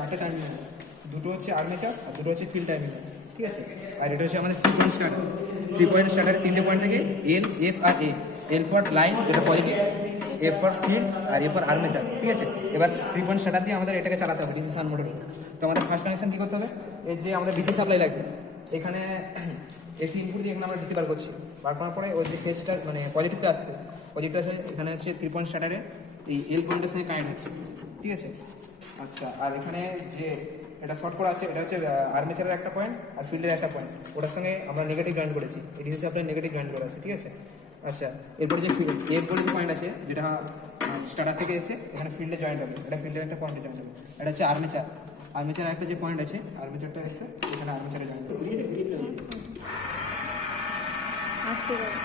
4টে terminal, দুটো হচ্ছে armature আর দুটো হচ্ছে ফিল্ড টার্মিনাল, ঠিক আছে। আর এটা হচ্ছে আমাদের 3 পয়েন্ট স্টার্টার। 3 পয়েন্ট স্টার্টারের 3টে পয়েন্ট থেকে এল, এফ আর এ। এল ফর লাইন, যেটা পজিটিভ, এফ ফর ফিল্ড আর এ ফর আর্মেচার, ঠিক আছে। এবার 3 পয়েন্ট স্টার্টার দিয়ে আমাদের এটাকে চালাতে হবে ডিসি সান মোটরে। তো আমাদের ফার্স্ট কানেকশন কী করতে হবে, এই যে আমাদের ডিসি সাপ্লাই লাগবে, এখানে এসি ইনপুট দিয়ে এখানে আমরা ডিসি বার করছি। বার করার পরে ওই যে ফেসটা মানে পজিটিভটা আসছে, পজিটিভটা আসে এখানে হচ্ছে 3 পয়েন্ট স্টার্টারে এই এল পয়েন্টের সঙ্গে কানেক্ট হচ্ছে, ঠিক আছে। আচ্ছা, আর এখানে যে এটা শর্ট করা আছে এটা হচ্ছে আর্মেচারের একটা পয়েন্ট আর ফিল্ডের একটা পয়েন্ট, ওটার সঙ্গে আমরা নেগেটিভ জয়েন করেছি, এই ডিসি সাপ্লাই নেগেটিভ জয়েন করা আছে, ঠিক আছে। আচ্ছা, এরপরে যে এরপরে যে পয়েন্ট আছে যেটা স্টার্টার থেকে এসে এখানে ফিল্ডে জয়েন্ট হবে, এটা ফিল্ডের একটা পয়েন্টে জয়েন্ট হবে। এটা হচ্ছে আর্মেচার, আর্মেচার একটা যে পয়েন্ট আছে আর্মেচারটা এসে এখানে আর্মেচারে জয়েন্ট হবে। আসতে পারে।